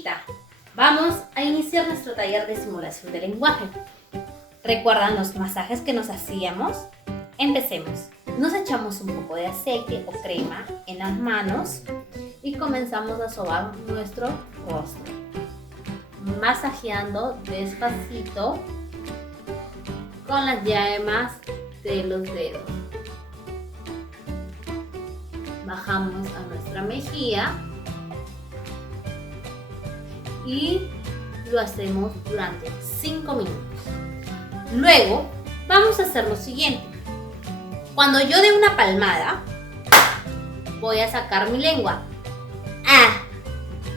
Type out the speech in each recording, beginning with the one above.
amiguita, vamos a iniciar nuestro taller de simulación de lenguaje. ¿Recuerdan los masajes que nos hacíamos? Empecemos. Nos echamos un poco de aceite o crema en las manos y comenzamos a sobar nuestro rostro, masajeando despacito con las yemas de los dedos. Bajamos a nuestra mejilla y lo hacemos durante 5 minutos. Luego vamos a hacer lo siguiente. Cuando yo dé una palmada, voy a sacar mi lengua. ¡Ah!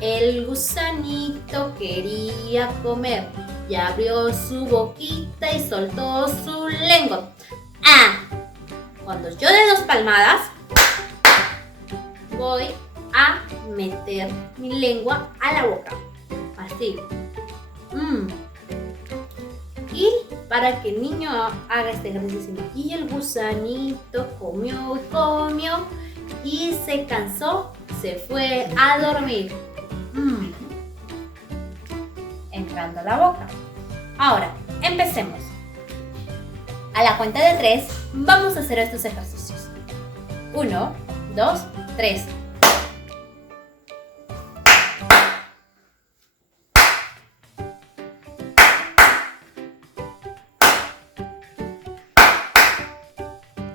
El gusanito quería comer y abrió su boquita y soltó su lengua. ¡Ah! Cuando yo dé 2 palmadas, voy a meter mi lengua a la boca. Así. Y para que el niño haga este ejercicio. Y el gusanito comió y comió y se cansó, se fue a dormir. Entrando a la boca. Ahora, empecemos. A la cuenta de 3 vamos a hacer estos ejercicios. 1, 2, 3.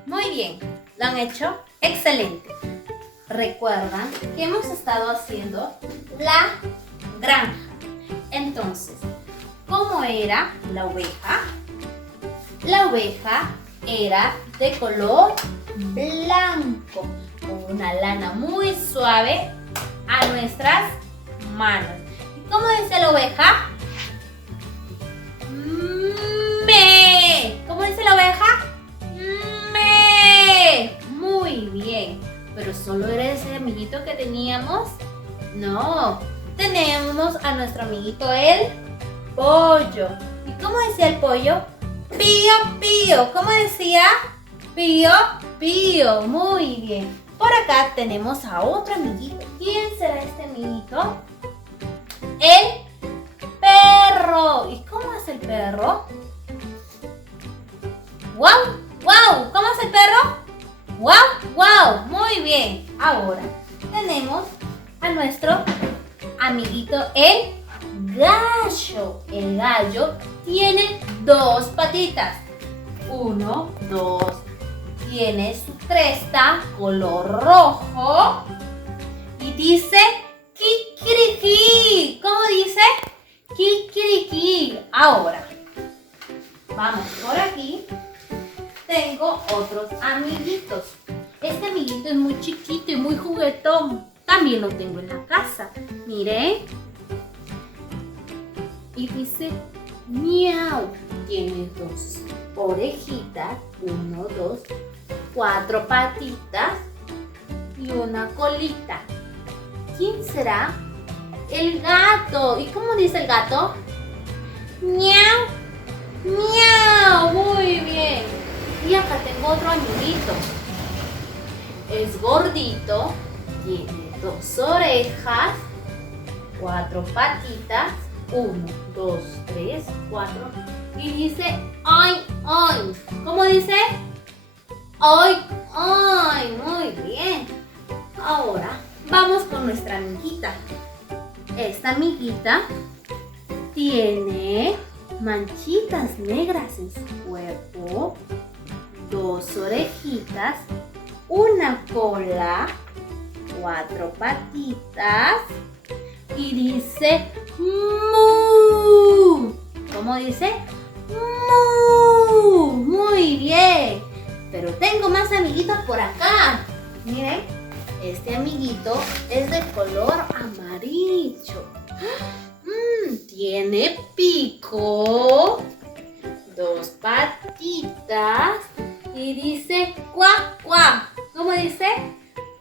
Muy bien, ¿lo han hecho? Excelente. Recuerdan que hemos estado haciendo la granja. Entonces, ¿cómo era la oveja? La oveja era de color blanco, con una lana muy suave a nuestras manos. ¿Y cómo dice la oveja? ¡Me! ¿Cómo dice la oveja? ¡Me! Muy bien. ¿Pero solo era ese amiguito que teníamos? No. Tenemos a nuestro amiguito el pollo. ¿Y cómo decía el pollo? Pío, pío. ¿Cómo decía? Pío, pío. Muy bien. Por acá tenemos a otro amiguito. ¿Quién será este amiguito? El perro. ¿Y cómo hace el perro? ¡Wow! ¡Wow! ¿Cómo hace el perro? ¡Wow! ¡Wow! Muy bien. Ahora tenemos a nuestro amiguito el gallo. El gallo tiene 2 patitas. 1, 2. Tiene su cresta color rojo y dice kikiriki. ¿Cómo dice? Kikiriki. Ahora vamos por aquí. Tengo otros amiguitos. Este amiguito es muy chiquito y muy juguetón. También lo tengo en la casa. Miren. Y dice miau. Tiene 2 orejitas. 1, 2, 4 patitas y una colita. ¿Quién será? El gato. ¿Y cómo dice el gato? Miau. Miau. Muy bien. Y acá tengo otro amiguito. Es gordito. Tiene 2 orejas, 4 patitas, 1, 2, 3, 4 y dice ¡ay, ay! ¿Cómo dice? ¡ay, ay! Muy bien. Ahora vamos con nuestra amiguita. Esta amiguita tiene manchitas negras en su cuerpo, 2 orejitas, una cola, 4 patitas y dice ¡mu! ¿Cómo dice? ¡mu! Muy bien. Pero tengo más amiguitos por acá. Miren, este amiguito es de color amarillo. Tiene pico, 2 patitas y dice cuac, cuac. ¿Cómo dice?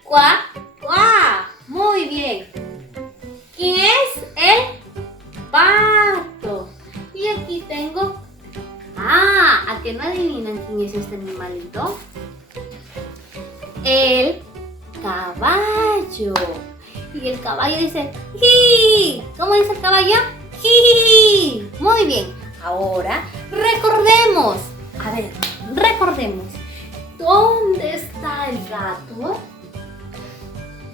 Cuac, cuac. Muy bien. ¿Quién es el pato? Y aquí tengo... ¿a qué no adivinan quién es este animalito? El caballo. Y el caballo dice, ¡ji! ¿Cómo dice caballo? ¡Jiji! Muy bien. Ahora recordemos. A ver, recordemos. ¿Dónde está el gato?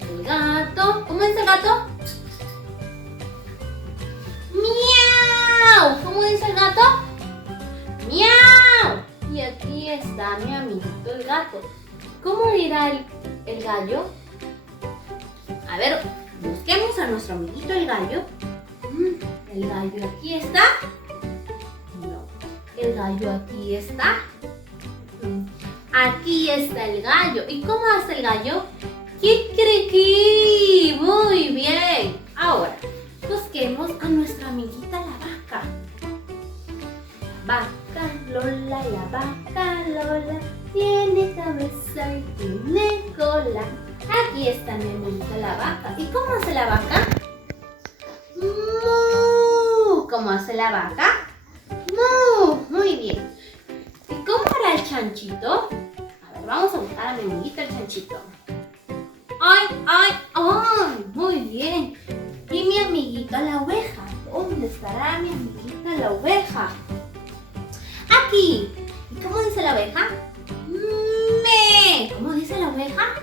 El gato. ¿Cómo dice el gato? ¡Miau! ¿Cómo dice el gato? ¡Miau! Y aquí está mi amiguito el gato. ¿Cómo dirá el gallo? A ver, busquemos a nuestro amiguito el gallo. ¿El gallo aquí está? No. ¿El gallo aquí está? Aquí está el gallo. ¿Y cómo hace el gallo? ¡Kikiriki! Muy bien. Ahora, busquemos a nuestra amiguita la vaca. Vaca Lola, la vaca Lola tiene cabeza y tiene cola. Aquí está mi amiguita la vaca. ¿Y cómo hace la vaca? ¡Mu! ¿Cómo hace la vaca? ¡Mu! Muy bien. ¿Y cómo hará el chanchito? A ver, vamos a buscar a mi amiguita el chanchito. ¡Ay, ay, ay! Muy bien. ¿Y mi amiguita la oveja? ¿Dónde estará mi amiguita la oveja? Aquí. ¿Y cómo dice la oveja? ¡Me! ¿Cómo dice la oveja?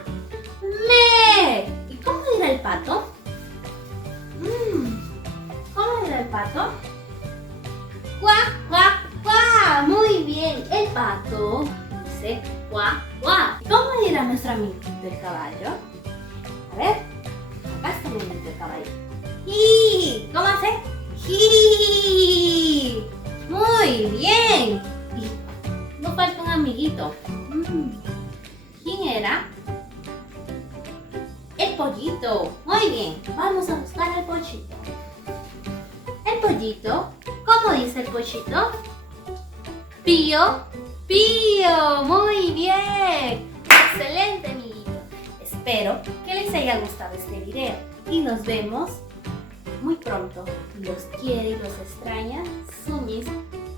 ¡Me! ¿Y cómo dirá el pato? ¿Cómo dirá el pato? ¡Cuac, cuac, cuac! Muy bien. El pato dice cuac, cuac. ¿Cómo dirá nuestro amiguito el caballo? A ver. Acá está mi amiguito el caballo. ¡Ji! ¿Cómo hace? ¡Ji! Muy bien. Y nos falta un amiguito. ¿Quién era? El pollito. Muy bien. Vamos a buscar al pollito. El pollito. ¿Cómo dice el pollito? Pío, pío. Muy bien. Excelente, amiguito. Espero que les haya gustado este video. Y nos vemos muy pronto. Los quiere y los extraña su Miss